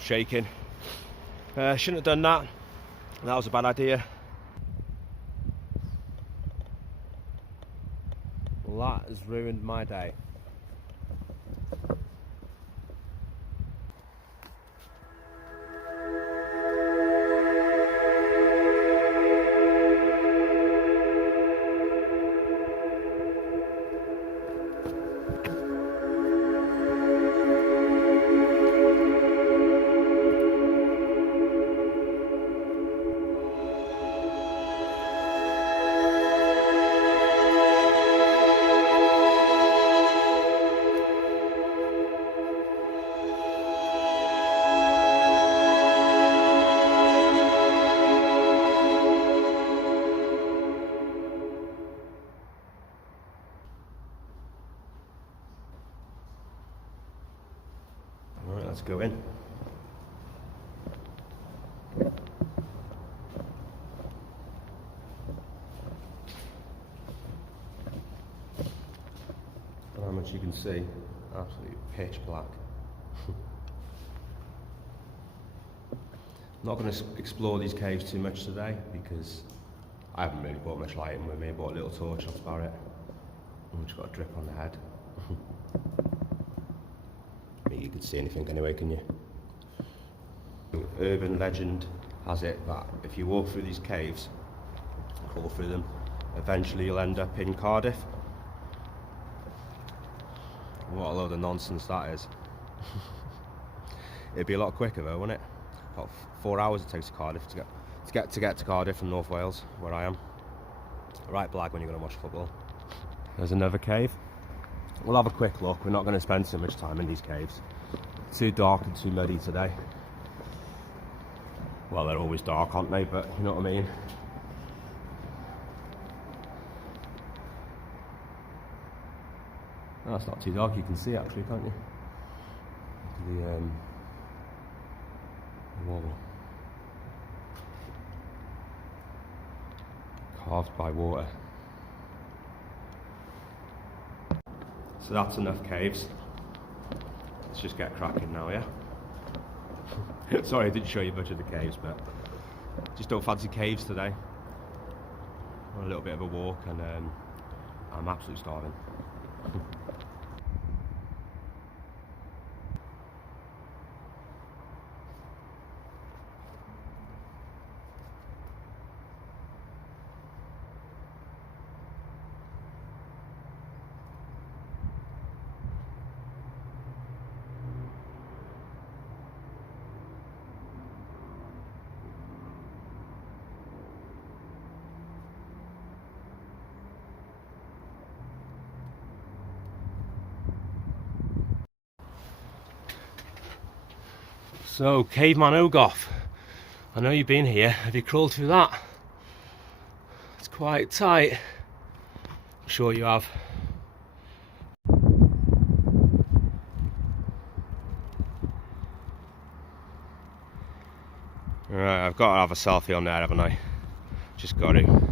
shaking. Shouldn't have done that. That was a bad idea. Well, that has ruined my day. Alright, let's go in. And how much you can see, absolutely pitch black. I'm not going to explore these caves too much today because I haven't really brought much lighting with me. I bought a little torch, that's about it. I've just got a drip on the head. You can see anything anyway, can you? Urban legend has it that if you walk through these caves, crawl through them, eventually you'll end up in Cardiff. What a load of nonsense that is. It'd be a lot quicker though, wouldn't it? About 4 hours it takes to Cardiff to get to Cardiff from North Wales, where I am. Right blag when you're going to watch football. There's another cave. We'll have a quick look. We're not going to spend too much time in these caves. Too dark and too muddy today. Well, they're always dark, aren't they? But you know what I mean. Oh, it's not too dark. You can see actually, can't you? The wall. Carved by water. So that's enough caves. Let's just get cracking now, yeah? Sorry I didn't show you much of the caves, but just don't fancy caves today. A little bit of a walk and I'm absolutely starving. So, Caveman Ogoff, I know you've been here. Have you crawled through that? It's quite tight. I'm sure you have. Right, I've got to have a selfie on there, haven't I? Just got to.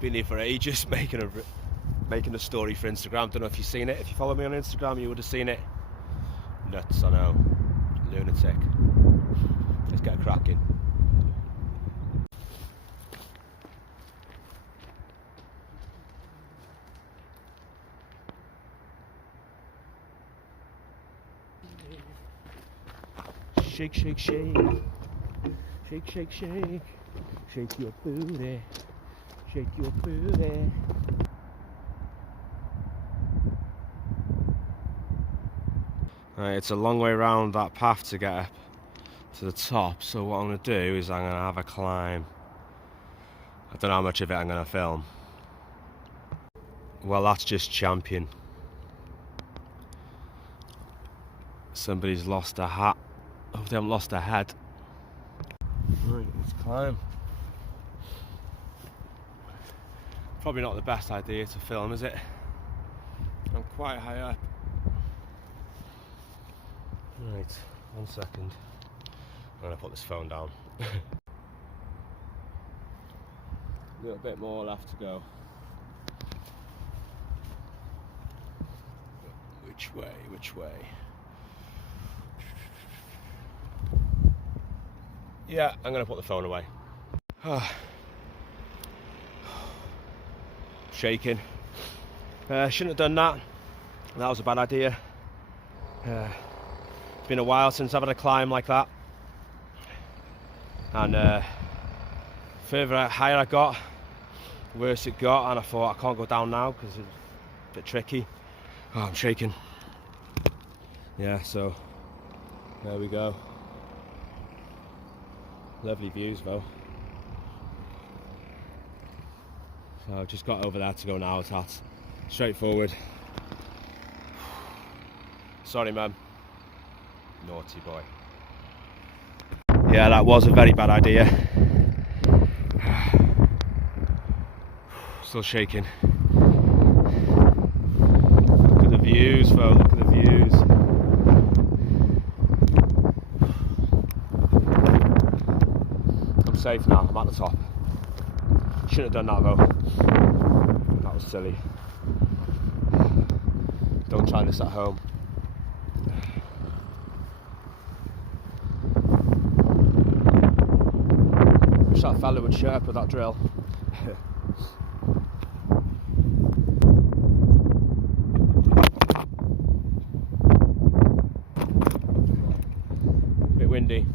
Been here for ages, making a story for Instagram. Don't know if you've seen it. If you follow me on Instagram, you would have seen it. Nuts, I know. Lunatic. Let's get cracking. shake, shake, shake. Shake, shake, shake. Shake your booty. Shake your booty. Right, it's a long way around that path to get up to the top, so what I'm going to do is I'm going to have a climb. I don't know how much of it I'm going to film. Well, that's just champion. Somebody's lost a hat. I hope they haven't lost a head. Right, let's climb. Probably not the best idea to film, is it? I'm quite high up. Right, 1 second. I'm going to put this phone down. A little bit more left to go. Which way? Which way? Yeah, I'm going to put the phone away. Shaking. Shouldn't have done that. That was a bad idea. It's been a while since I've had a climb like that. And higher I got, worse it got, and I thought I can't go down now because it's a bit tricky. Oh, I'm shaking. Yeah, so there we go. Lovely views though. So I've just got over there to go now. That's straightforward. Sorry, Mum. Naughty boy. Yeah, that was a very bad idea. Still shaking. Look at the views, though. Look at the views. I'm safe now. I'm at the top. Shouldn't have done that, though. That was silly. Don't try this at home. Wish that fella would shut up with that drill. A bit windy.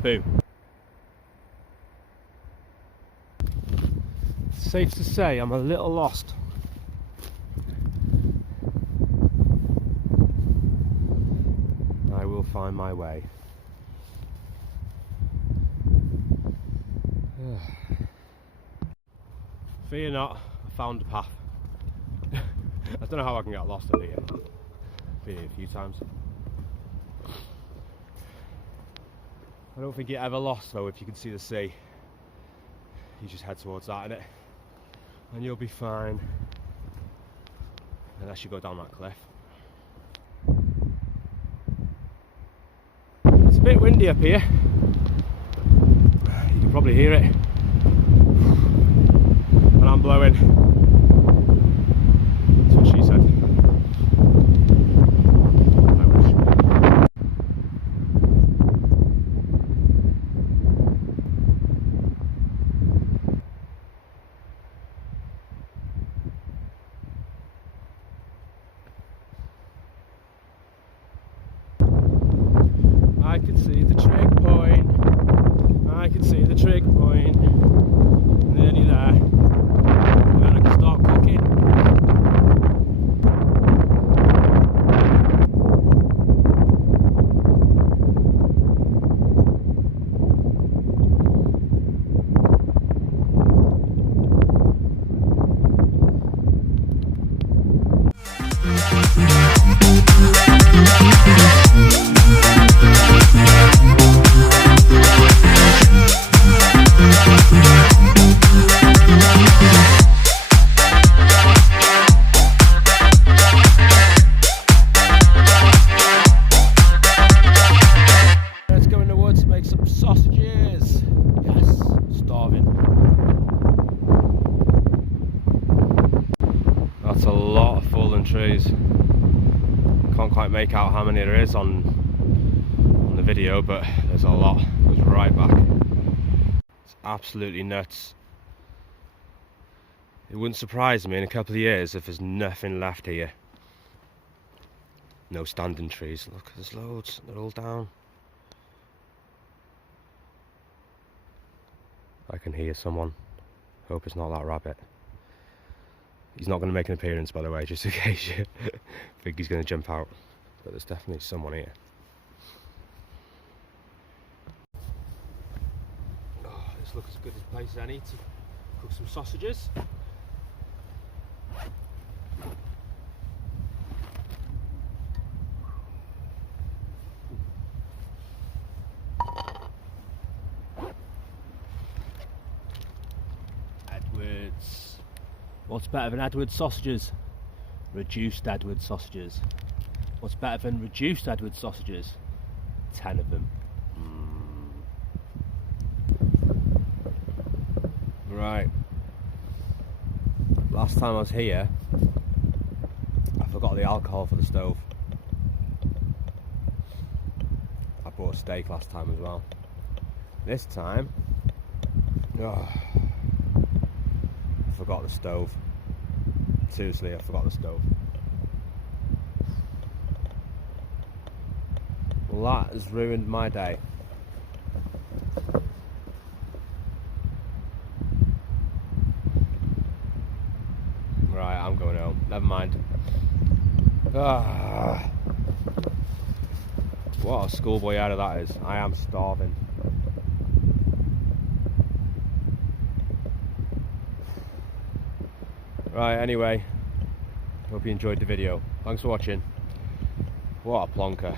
Boom. Safe to say I'm a little lost. I will find my way. Fear not, I found a path. I don't know how I can get lost up here. Been here a few times. I don't think you're ever lost though if you can see the sea. You just head towards that, innit? And you'll be fine. Unless you go down that cliff. It's a bit windy up here. You can probably hear it. And I'm blowing. That's what she said. I can see the trig point. I can see the trig point. Nearly there. And then I can start cooking. quite make out how many there is on the video, but there's a lot. It goes right back. It's absolutely nuts. It wouldn't surprise me in a couple of years if there's nothing left here. No standing trees. Look, there's loads. They're all down. I can hear someone. Hope it's not that rabbit. He's not going to make an appearance, by the way, just in case you think he's going to jump out. But there's definitely someone here. Oh, this looks as good a place as any to cook some sausages. Edwards. What's better than Edwards sausages? Reduced Edwards sausages. What's better than reduced Edwards sausages? 10 of them. Right. Last time I was here, I forgot the alcohol for the stove. I bought a steak last time as well. This time, I forgot the stove. Seriously, I forgot the stove. Well, that has ruined my day. Right, I'm going home. Never mind. What a schoolboy out of that is. I am starving. Right, anyway, hope you enjoyed the video. Thanks for watching. What a plonker.